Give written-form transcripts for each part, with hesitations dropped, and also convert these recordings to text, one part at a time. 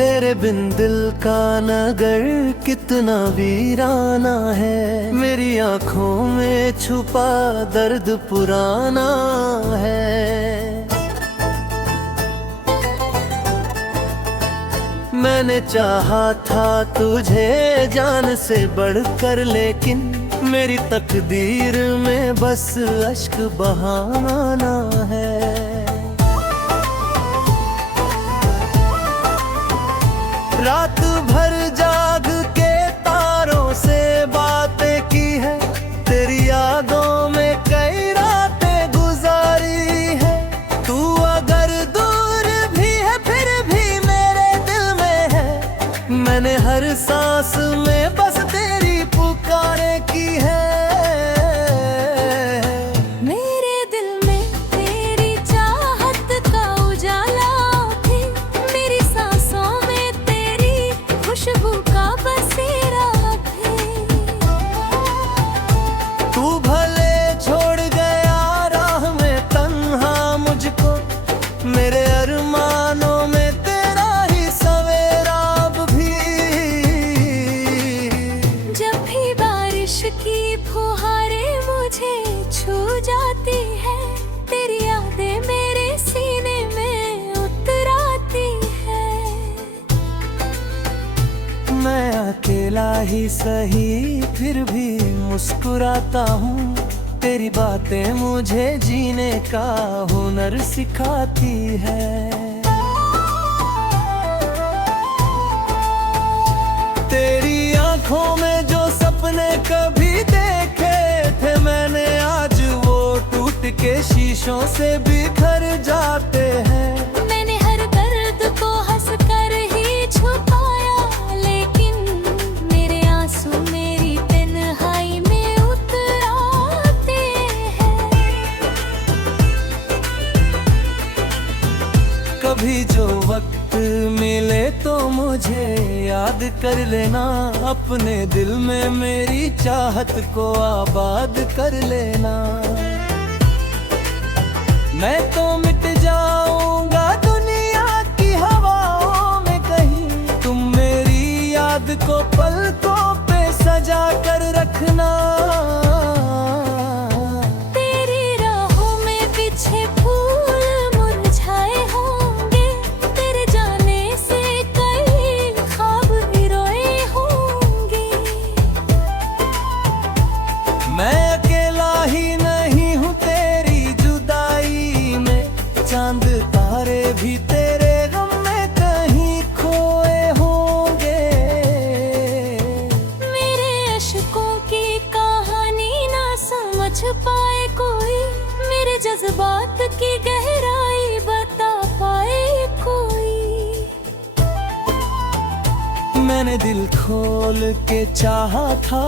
तेरे बिन दिल का नगर कितना वीराना है, मेरी आंखों में छुपा दर्द पुराना है। मैंने चाहा था तुझे जान से बढ़कर, लेकिन मेरी तकदीर में बस अश्क बहाना है। रात भर जाग के तारों से बातें की है, तेरी यादों में कई रातें गुजारी है। तू अगर दूर भी है फिर भी मेरे दिल में है, मैंने हर सांस में बस तेरी पुकारे की है। मेरे अरमानों में तेरा ही सवेरा अब भी। जब भी बारिश की फुहारें मुझे छू जाती है, तेरी यादें मेरे सीने में उतर आती है। मैं अकेला ही सही फिर भी मुस्कुराता हूँ, तेरी बातें मुझे जीने का हुनर सिखाती है। तेरी आंखों में जो सपने कभी देखे थे मैंने, आज वो टूट के शीशों से बिखर जाते हैं। मैंने हर दर्द को हंस कर ही छुपाया, लेकिन मेरे आंसू मेरी तन्हाई में कभी जो वक्त मिले तो मुझे याद कर लेना, अपने दिल में मेरी चाहत को आबाद कर लेना। मैं तो मिट जाऊंगा दुनिया की हवाओं में कहीं, तुम मेरी याद को पलकों पे सजा कर रखना। तेरी राहों में बिछे फूल मुरझाए होंगे, तेरे जाने से कई ख्वाब रोए होंगे। मैं अकेला ही नहीं हूँ तेरी जुदाई में, चांद तारे भी तेरे गम में कहीं खोए होंगे। मेरे अश्कों की कहानी ना समझ पाए कोई, मेरे जज्बात की गहराई बता पाए कोई। मैंने दिल खोल के चाहा था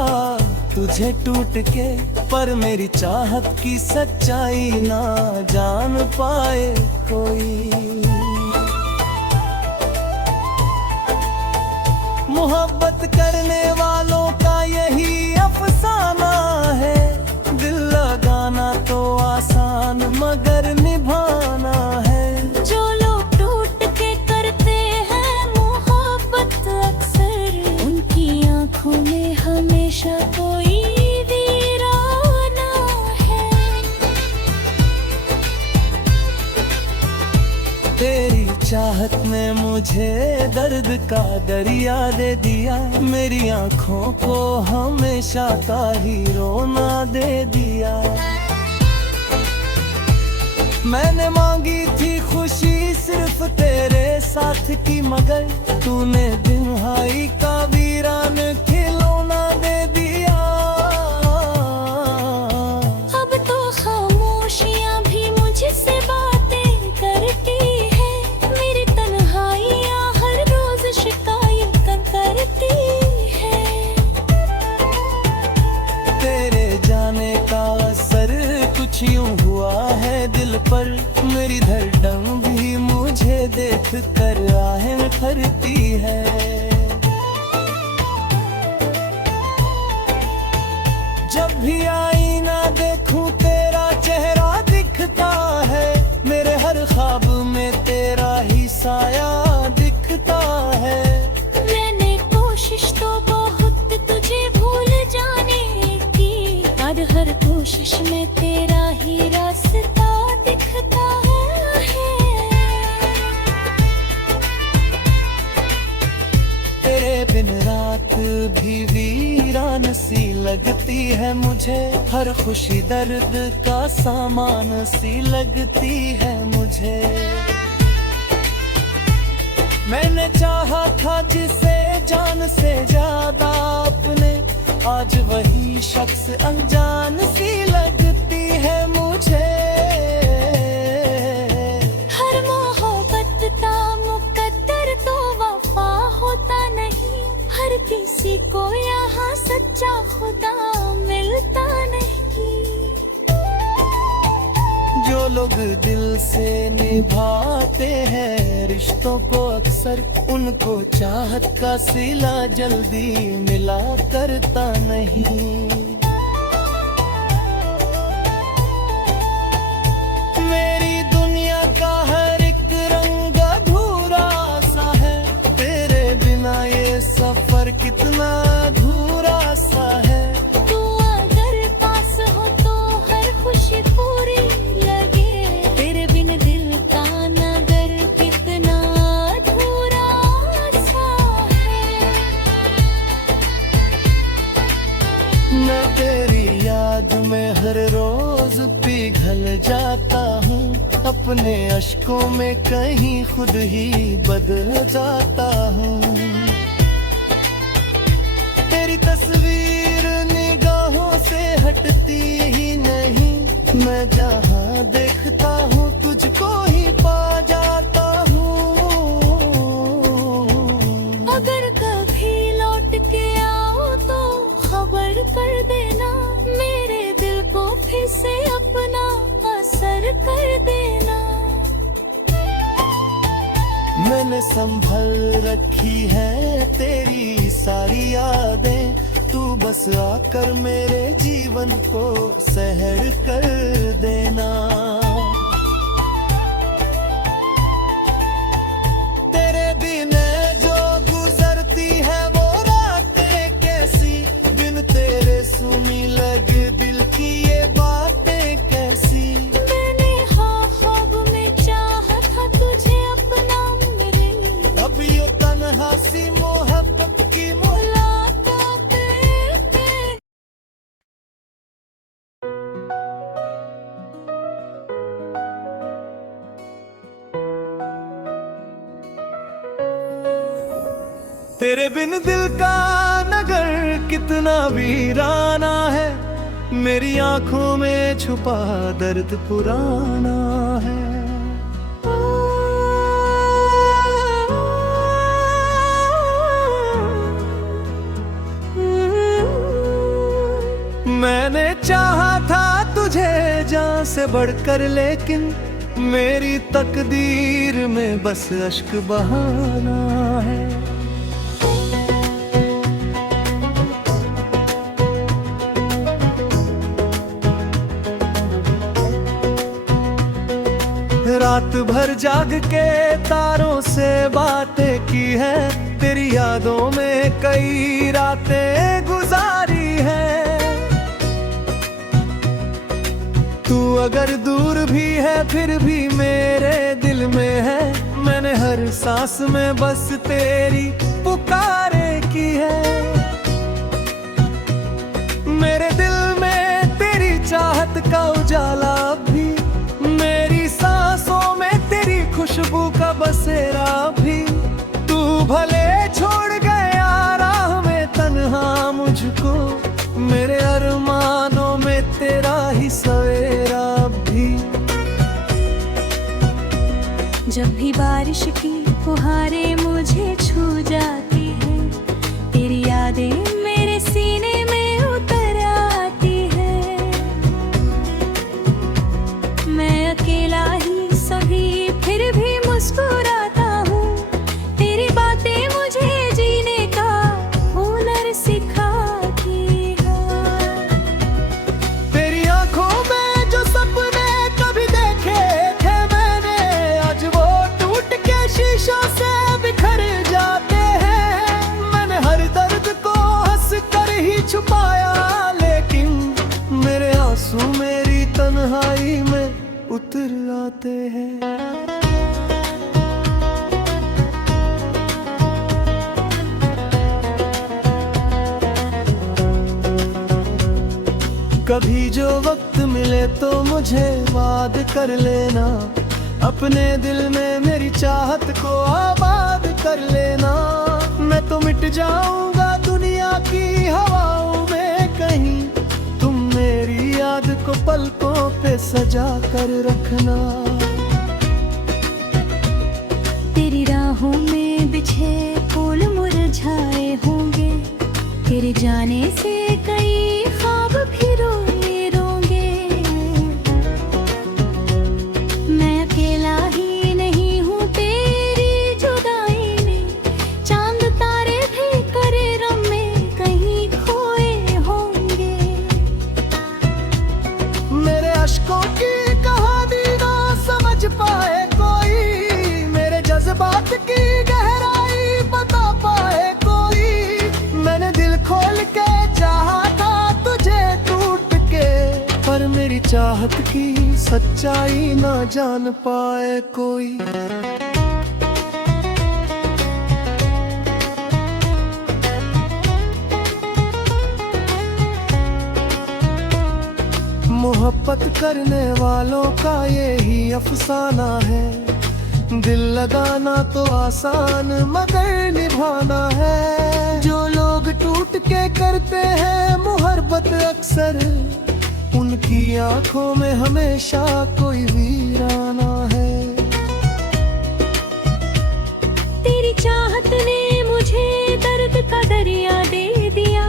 तुझे टूट के, पर मेरी चाहत की सच्चाई ना जान पाए कोई। मोहब्बत करने वालों का यही अफसाना है, दिल लगाना तो आसान मगर निभाना है। जो लोग टूट के करते हैं मोहब्बत, अक्सर उनकी आंखों में हमेशा कोई वीराना है। तेरी चाहत ने मुझे दर्द का दरिया दे दिया, मेरी आंखों को हमेशा का ही रोना दे दिया। मैंने मांगी थी खुशी सिर्फ तेरे साथ की, मगर तूने तन्हाई का वीरान खिलौना दे दिया। अब तो खामोशियां भी मुझसे बातें करती है, मेरी तन्हाइयां हर रोज शिकायत करती है। तेरे जाने का असर कुछ यूं हुआ है दिल पर, मेरी धड़कन भी मुझे देख कर आहें भरती है। जब भी आईना देखूं तेरा चेहरा दिखता है, मेरे हर ख्वाब में तेरा ही साया दिखता है। कोशिश में तेरा ही रास्ता दिखता है। तेरे बिन रात भी वीरान सी लगती है मुझे, हर खुशी दर्द का सामान सी लगती है मुझे। मैंने चाहा था जिसे जान से ज्यादा अपने, आज वही शख्स अनजान सी लगती है मुझे। हर मोहब्बत का मुकद्दर तो वफा होता नहीं, हर किसी को यहाँ सच्चा खुदा मिलता नहीं। जो लोग दिल से निभाते हैं रिश्तों को अक्सर, उनको चाहत का सिला जल्दी मिला करता नहीं। मेरी दुनिया का हर एक रंग अधूरा सा है, तेरे बिना ये सफर कितना अधूरा सा है। तू अगर पास हो तो हर खुशी पूरी लगे, तेरे बिन दिल का नगर कितना अधूरा सा है। मैं तेरी याद में हर रोज पिघल जाता हूँ, अपने अश्कों में कहीं खुद ही बदल जाता हूँ। तेरी तस्वीर निगाहों से हटती ही नहीं, मैं जहाँ देखता हूँ तुझको ही पा जाता हूँ। अगर कभी लौट के आओ तो खबर कर देना, मेरे दिल को फिर से अपना असर कर देना। मैंने संभल रखी है तेरी सारी यादें, तू बस आकर मेरे जीवन को सहर कर देना। तेरे बिना जो गुजरती है वो रातें कैसी, बिन तेरे सुनी लगे दिल की ये बातें कैसी। मैंने ख्वाब में चाहा था तुझे अपना मेरे, अब ये तन्हा सी मोहब्बत की मुलाकात तेरे बिन दिल का नगर कितना वीराना है, मेरी आंखों में छुपा दर्द पुराना है। मैंने चाहा था तुझे जान से बढ़कर, लेकिन मेरी तकदीर में बस अश्क बहाना है। रात भर जाग के तारों से बातें की है, तेरी यादों में कई रातें गुजारी है। तू अगर दूर भी है फिर भी मेरे दिल में है, मैंने हर सांस में बस तेरी पुकारे की है। मेरे दिल में तेरी चाहत का उजाला भी, मेरी सांसों में तेरी खुशबू का बसेरा भी। तू भले छोड़ गया राह में तन्हा मुझको, मेरे अरमानों में तेरा ही सवेरा भी। जब भी बारिश की फुहारें मुझे छू जाती है, तेरी यादें मेरे सीने में उतर आती है। मैं अकेला ही सभी फिर भी मुस्कुराता हूँ, तेरी बातें मुझे जीने का हुनर सिखाती है। तेरी आंखों में जो सपने कभी देखे थे मैंने, आज वो टूट के शीशों से बिखर जाते हैं। मैंने हर दर्द को हंस कर ही छुपाया, लेकिन मेरे आंसू जाते हैं। कभी जो वक्त मिले तो मुझे याद कर लेना, अपने दिल में मेरी चाहत को आबाद कर लेना। मैं तो मिट जाऊंगा दुनिया की हवाओं में कहीं, तुम मेरी याद को पलकों पे सजा कर रखना। तेरी राहों में बिछे फूल मुरझाए होंगे, तेरे जाने से कई ख्वाब भी रोए रोंगे। मैं अकेला ही नहीं हूँ तेरी जुदाई में, चांद तारे भी करे रम में कहीं खोए होंगे। मेरे अश्कों की कहानी ना समझ पाए कोई, मेरे जज्बात की गहराई बता पाए कोई। मैंने दिल खोल के चाहा था तुझे टूट के, पर मेरी चाहत की सच्चाई ना जान पाए कोई। मोहब्बत करने वालों का यही अफसाना है, दिल लगाना तो आसान मगर निभाना है। जो लोग टूट के करते हैं मोहब्बत अक्सर, उनकी आंखों में हमेशा कोई वीराना है। तेरी चाहत ने मुझे दर्द का दरिया दे दिया,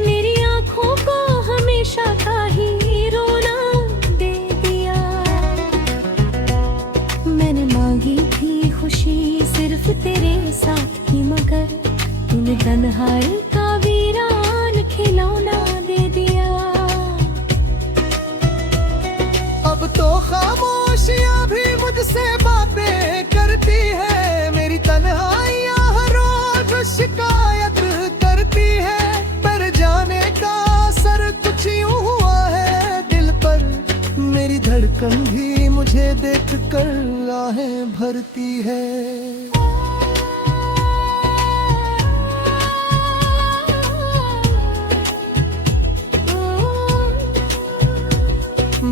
मेरी आंखों को हमेशा का ही रोना दे दिया। मैंने मांगी थी खुशी सिर्फ तेरे साथ की, मगर तूने तन्हाई का वीरान खिलौना दे दिया। अब तो खामोशियां भी मुझसे बातें करती है, मेरी तन्हाइयां हर रोज शिकायत करती है। पर जाने का असर कुछ यूं हुआ है दिल पर, मेरी धड़कन भी मुझे देख कर आहें भरती है।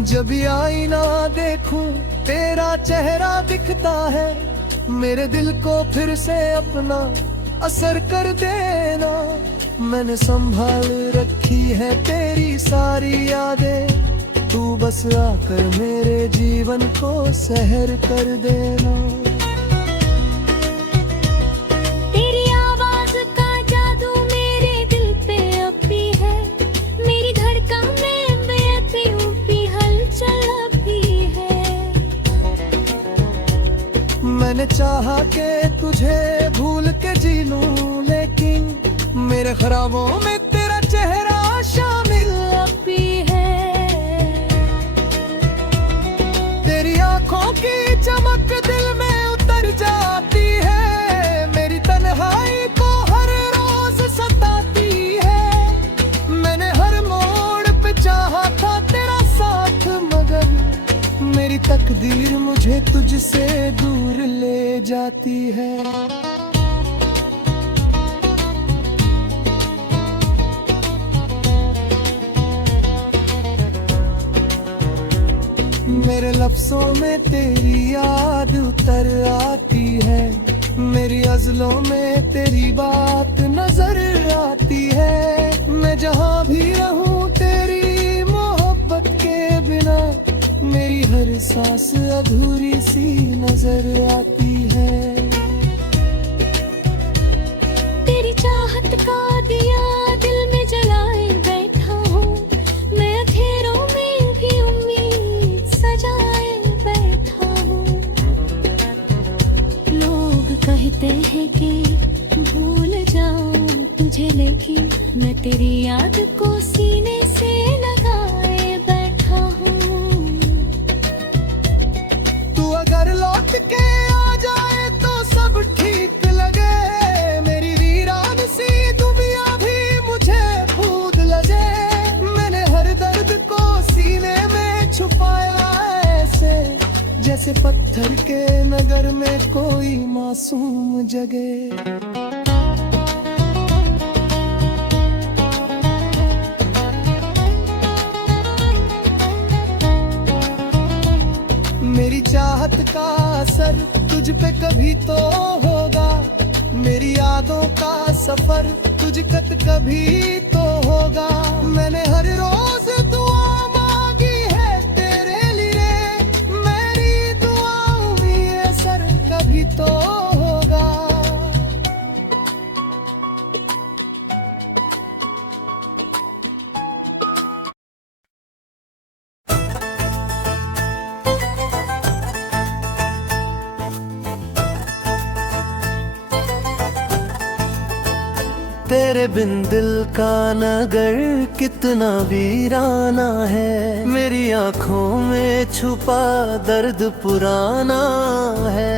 जब आईना देखूं तेरा चेहरा दिखता है, मेरे दिल को फिर से अपना असर कर देना। मैंने संभाल रखी है तेरी सारी यादें, तू बस आकर मेरे जीवन को सहर कर देना। तेरी आवाज का जादू मेरे दिल पे अब भी है, मेरी धड़कन में बेअतियों की हलचल अब भी है। मैंने चाहा कि तुझे भूल के जी लूं, लेकिन मेरे ख्वाबों में तेरा चेहरा शामिल अब भी है। तेरी आंखों की चमक दिल में उतर जाती है, मेरी तन्हाई को हर रोज सताती है। मैंने हर मोड़ पे चाहा था तेरा साथ, मगर मेरी तकदीर मुझे तुझसे दूर ले जाती है। मेरे लफ्जों में तेरी याद उतर आती है, मेरी अज़लों में तेरी बात नजर आती है। मैं जहाँ भी रहूं तेरी मोहब्बत के बिना, मेरी हर सांस अधूरी सी नजर आती है। तेरी चाहत का दिया दिल में जलाए बैठा हूँ, मैं अंधेरों में भी उम्मीद सजाए बैठा हूँ। लोग कहते हैं कि भूल जाऊं तुझे, लेकिन मैं तेरी याद को सीने से लगाए बैठा हूँ। तू अगर लौट के आ जाए तो जैसे पत्थर के नगर में कोई मासूम जगे। मेरी चाहत का असर तुझ पे कभी तो होगा, मेरी यादों का सफर तुझ तक कभी तो होगा। मैंने हर रोज दुआ मांगी है तेरे लिए, मेरी दुआओं भी असर कभी तो होगा। तेरे बिन दिल का नगर कितना वीराना है, मेरी आंखों में छुपा दर्द पुराना है।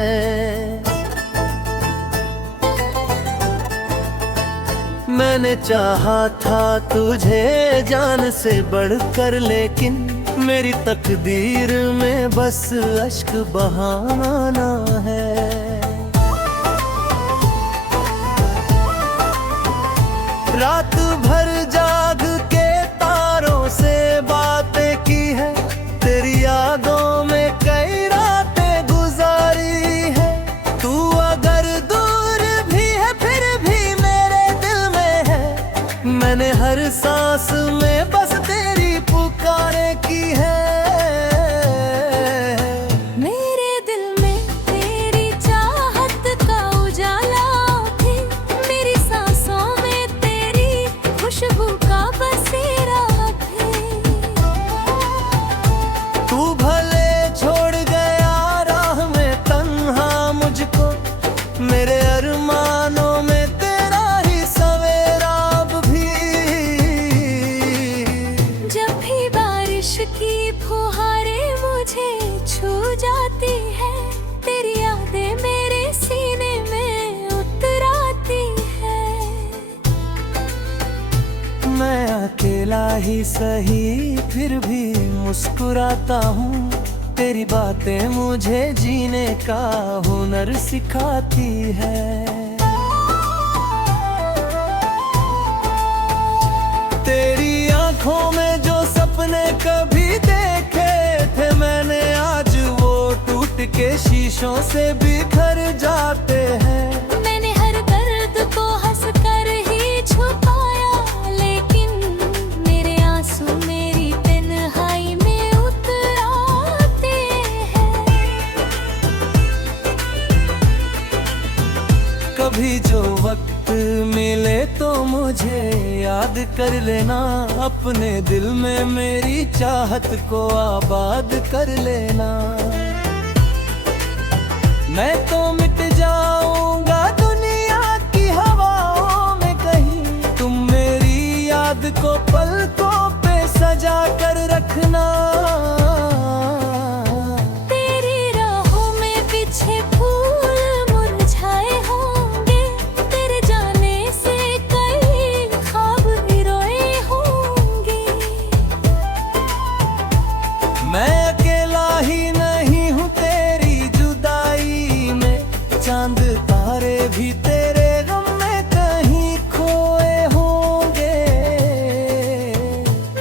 मैंने चाहा था तुझे जान से बढ़कर, लेकिन मेरी तकदीर में बस अश्क बहाना है। रात भर जाग के तारों से बातें की है, तेरी यादों में कई रातें गुजारी है। तू अगर दूर भी है फिर भी मेरे दिल में है, मैंने हर सांस में बस तेरी पुकारे की है। मेरे अरमानों में तेरा ही सवेरा अब भी। जब भी बारिश की फुहारें मुझे छू जाती है, तेरी यादें मेरे सीने में उतर आती है। मैं अकेला ही सही फिर भी मुस्कुराता हूँ, तेरी बातें मुझे जीने का हुनर सिखाती है। तेरी आंखों में जो सपने कभी देखे थे मैंने, आज वो टूट के शीशों से बिखर जाते हैं। मैंने हर दर्द को हंस कर ही छुपाया, लेकिन मेरे आंसू मेरी तन्हाई में कभी जो वक्त मिले तो मुझे याद कर लेना, अपने दिल में मेरी चाहत को आबाद कर लेना। मैं तो मिट जाऊंगा दुनिया की हवाओं में कहीं, तुम मेरी याद को पलकों पे सजा कर रखना। तेरी राहों में पीछे फूल मुरझाए होंगे, तेरे जाने से कई ख्वाब रोए होंगे। मैं अकेला ही नहीं हूँ तेरी जुदाई में, चांद तारे भी तेरे गम में कहीं खोए होंगे।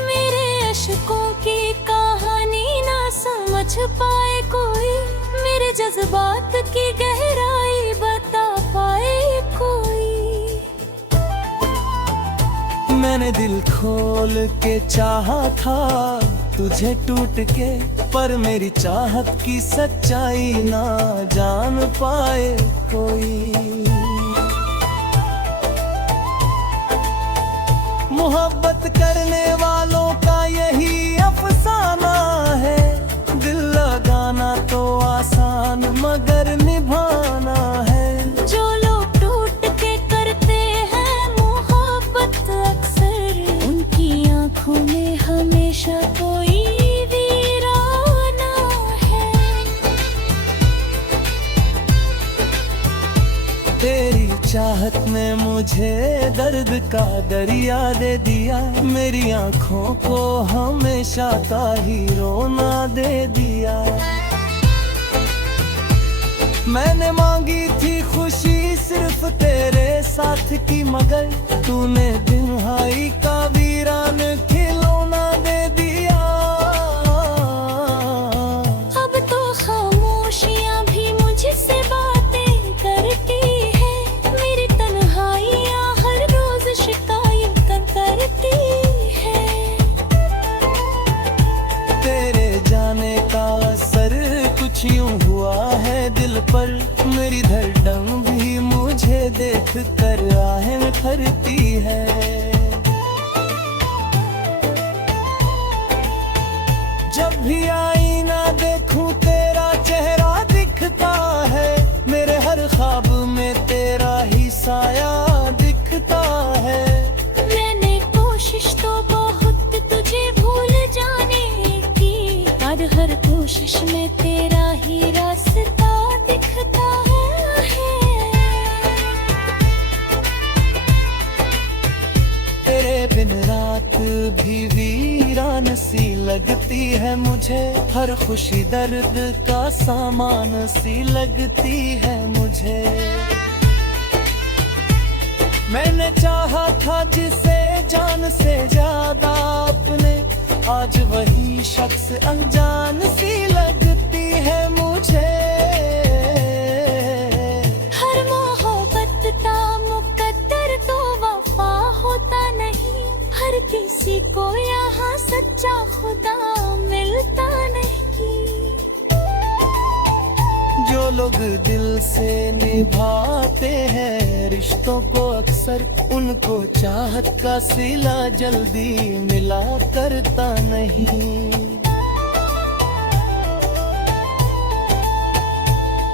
मेरे अश्कों की कहानी ना समझ पाए कोई, मेरे जज्बात की गहराई बता पाए कोई। मैंने दिल खोल के चाहा था तुझे टूट के, पर मेरी चाहत की सच्चाई ना जान पाए कोई। मोहब्बत करने वालों का यही अफसाना है, दिल लगाना तो आसान मगर निभाना है। जो लोग टूट के करते हैं मोहब्बत, अक्सर उनकी आंखों में हमेशा कोई वीराना है। तेरी चाहत ने मुझे दर्द का दरिया दे दिया, मेरी आंखों को हमेशा का ही रोना दे दिया। मैंने मांगी थी खुशी सिर्फ तेरे साथ की, मगर तूने दिनहाई का वीरान खिलौना दे दिया। अब तो खामोशियां भी मुझसे बातें करती है, मेरी तन्हाइयां हर रोज शिकायत करती है। तेरे जाने का असर कुछ यूं हुआ है दिल पर, मेरी धड़कन भी मुझे देख कर आहें भरती है। जब भी आईना देखूं तेरा चेहरा दिखता है, मेरे हर ख्वाब में तेरा ही साया दिखता है। मैंने कोशिश तो बहुत तुझे भूल जाने की, पर हर कोशिश में तेरा ही रास्ता दिखता है। तेरे बिन रात भी वीरान सी लगती है मुझे, हर खुशी दर्द का सामान सी लगती है मुझे। मैंने चाहा था जिसे जान से ज्यादा अपने, आज वही शख्स अनजान सी लगती है मुझे। हर मोहब्बत का मुकद्दर तो वफा होता नहीं, हर किसी को यहाँ सच्चा खुदा मिलता नहीं। जो लोग दिल से निभाते हैं रिश्तों को अक्सर, उनको चाहत का सिला जल्दी मिला करता नहीं।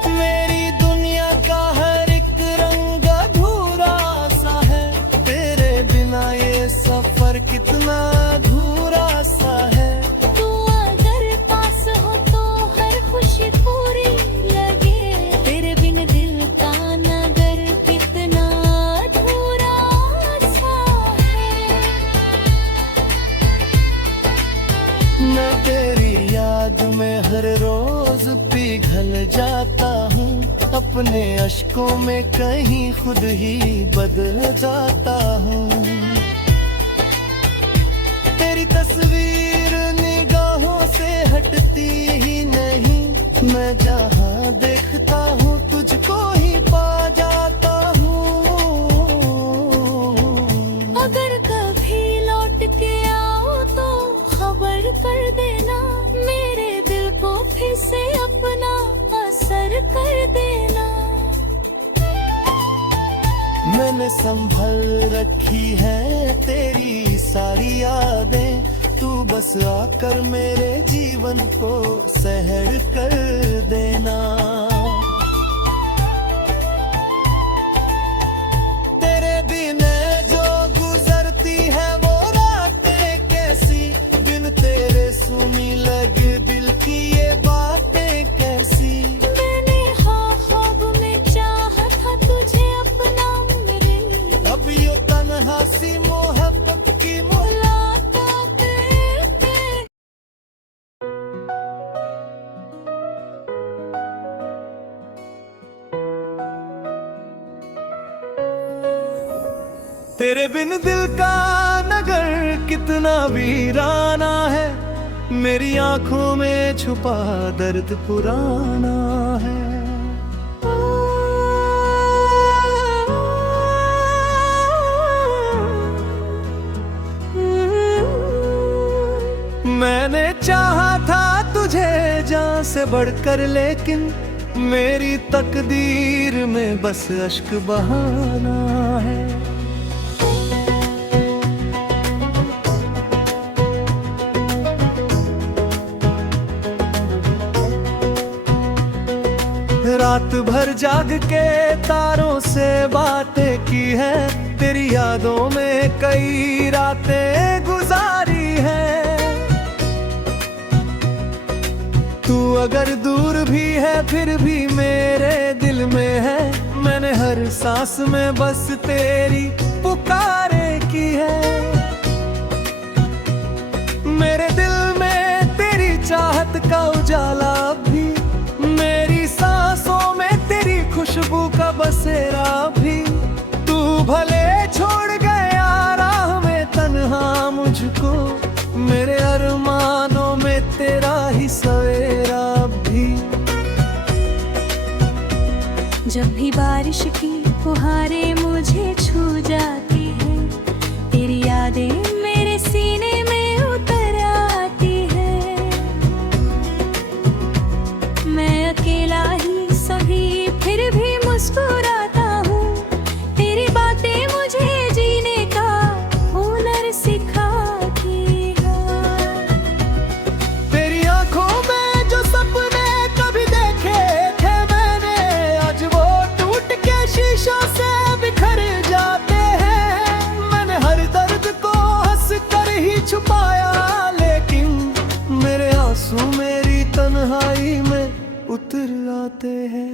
मेरी दुनिया का हर एक रंग अधूरा सा है, तेरे बिना ये सफर कितना अधूरा सा है। तू अगर पास हो तो हर खुशी पूरी लगे, तेरे बिन दिल का नगर कितना अधूरा सा है। मैं तेरी याद में हर रोज पिघल जाता हूँ, अपने अश्कों में कहीं खुद ही बदल जाता हूँ। तेरी तस्वीर निगाहों से हटती ही नहीं, मैं जहाँ देखता हूँ तुझको ही पा जाता हूँ। अगर कभी लौट के आओ तो खबर कर देना, मेरे दिल को फिर से अपना असर कर देना। मैंने संभल रखी है तेरी सारी यादें, तू बस आकर मेरे जीवन को सहर कर देना। तेरे बिन जो गुजरती है वो रातें कैसी, बिन तेरे सुनी लगे दिल की ये बातें कैसी। मैंने ख्वाब में चाहा था तुझे अपना मेरे, अब ये तन्हा सी मोहब्बत की मुलाकात तेरे बिन दिल का नगर कितना वीराना है, मेरी आंखों में छुपा दर्द पुराना है। मैंने चाहा था तुझे जान से बढ़कर, लेकिन मेरी तकदीर में बस अश्क बहाना है। रात भर जाग के तारों से बातें की है, तेरी यादों में कई रातें गुजारी है। तू अगर दूर भी है फिर भी मेरे दिल में है, मैंने हर सांस में बस तेरी पुकारे की है। मेरे दिल में तेरी चाहत का उजाला भी, मेरी सांसों में मेरे अरमानों में तेरा ही सवेरा भी। जब भी बारिश की फुहारें मुझे छू जाती है, तेरी यादें मेरे सीने में उतर आती है। मैं अकेला ही सही फिर भी मुस्कुराता हूँ, तेरी बातें मुझे जीने का हुनर सिखाती है। तेरी आंखों में जो सपने कभी देखे थे मैंने, आज वो टूट के शीशों से बिखर जाते हैं। मैंने हर दर्द को हंस कर ही छुपाया, लेकिन मेरे आंसू मेरी तन्हाई में उतर आते हैं।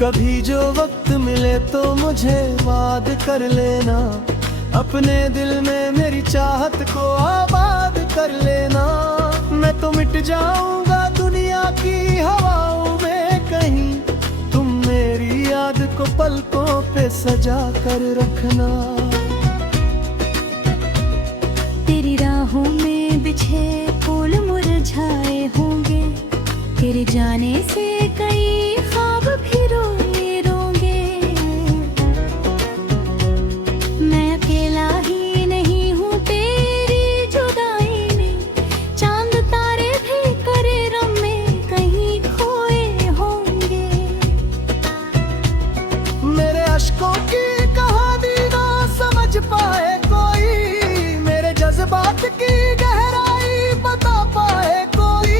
कभी जो वक्त मिले तो मुझे याद कर लेना, अपने दिल में मेरी चाहत को आबाद कर लेना। मैं तो मिट जाऊंगा दुनिया की हवाओं में कहीं, तुम मेरी याद को पलकों पे सजा कर रखना। तेरी राहों में बिछे फूल मुरझाए होंगे, तेरे जाने से कई ख्वाब भी रोए रोंगे। मैं अकेला ही नहीं हूँ तेरी जुदाई में, चांद तारे भी करे रम में कहीं खोए होंगे। मेरे अश्कों की कहानी ना समझ पाए कोई, मेरे जज्बात की गहराई बता पाए कोई।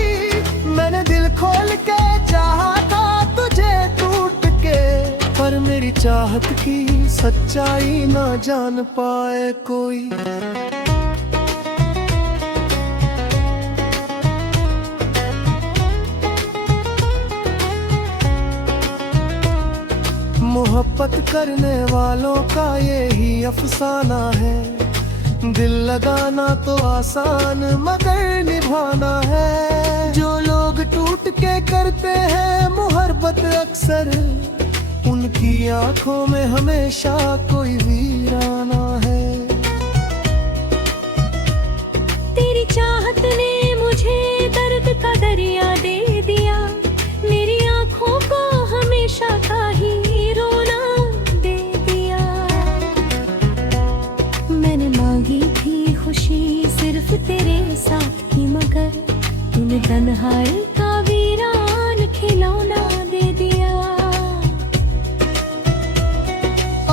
मैंने दिल खोल के चाहा था तुझे टूट के, पर मेरी चाहत की सच्चाई ना जान पाए कोई। मोहब्बत करने वालों का यही अफसाना है, दिल लगाना तो आसान मगर निभाना है। जो लोग टूट के करते हैं मोहब्बत अक्सर, उनकी आंखों में हमेशा कोई वीराना है। तेरी चाहत ने मुझे दर्द का दरिया दे दिया, मेरी आंखों को हमेशा का ही रोना दे दिया। मैंने मांगी थी खुशी सिर्फ तेरे साथ ही, मगर तूने तन्हाई का वीरान खिलौना दे दिया।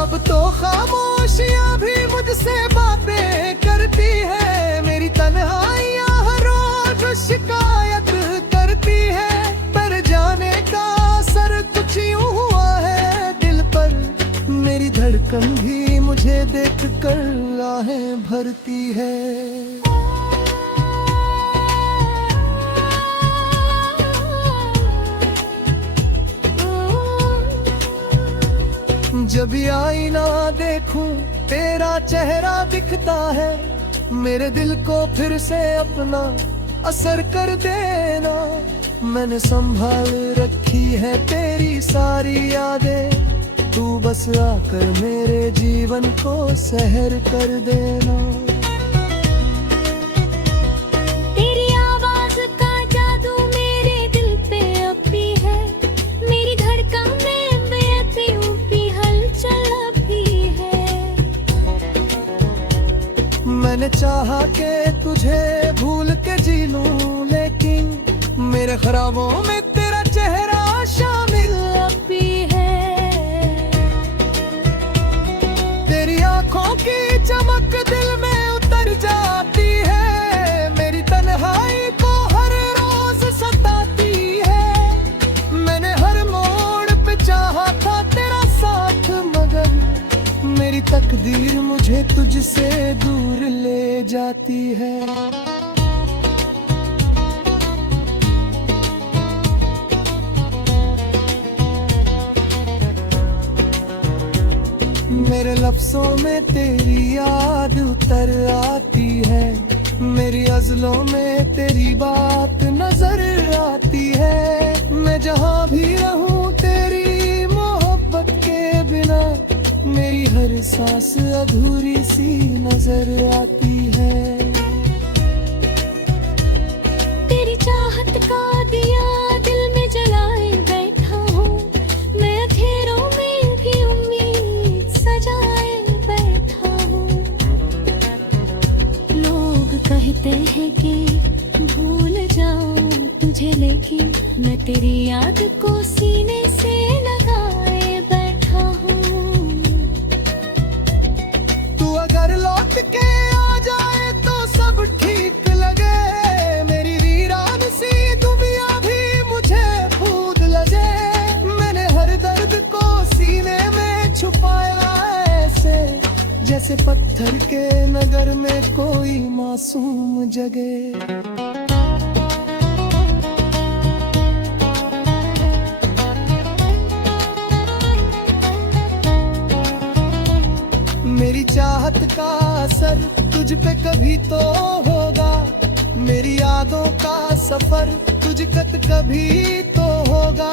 अब तो खामोशियां भी मुझसे बातें करती है, मेरी तन्हाइयां हर रोज शिकायत करती है। पर जाने का असर कुछ यूं हुआ है दिल पर, मेरी धड़कन भी मुझे देख कर आहें भरती है। जब भी आईना देखूं तेरा चेहरा दिखता है, मेरे दिल को फिर से अपना असर कर देना। मैंने संभाल रखी है तेरी सारी यादें, तू बस आकर मेरे जीवन को सहर कर देना। तेरी आवाज का जादू मेरे दिल पे अब भी है, मेरी धड़कन में बेअक्तियों की हलचल अब भी है। मैंने चाहा कि तुझे भूल के जी लूं, लेकिन मेरे ख्वाबों में तेरा चेहरा शामिल अब भी है। तेरी आंखों की चमक दिल में उतर जाती है, मेरी तन्हाई को हर रोज सताती है। मैंने हर मोड़ पे चाहा था तेरा साथ, मगर मेरी तकदीर मुझे तुझसे दूर ले जाती है। मेरे लफ्जों में तेरी याद उतर आती है, मेरी अज़लों में तेरी बात नजर आती है। मैं जहां भी रहूं तेरी मोहब्बत के बिना मेरी हर सांस अधूरी सी नजर आती है। तेरी चाहत का दिया दिल में जलाए बैठा हूँ, मैं अंधेरों में भी उम्मीद सजाए बैठा हूँ। लोग कहते हैं कि भूल जाऊं तुझे, लेकिन मैं तेरी याद को सीने से लगाए बैठा हूँ। तू अगर लौट के आ जाए तो सब ठीक लगे, मेरी वीरान सी दुनिया भी मुझे खुद लगे। मैंने हर दर्द को सीने में छुपाया ऐसे, जैसे पत्थर के नगर में कोई मासूम जगे। मेरी चाहत का असर तुझ पे कभी तो होगा, मेरी यादों का सफर तुझ तक कभी तो होगा।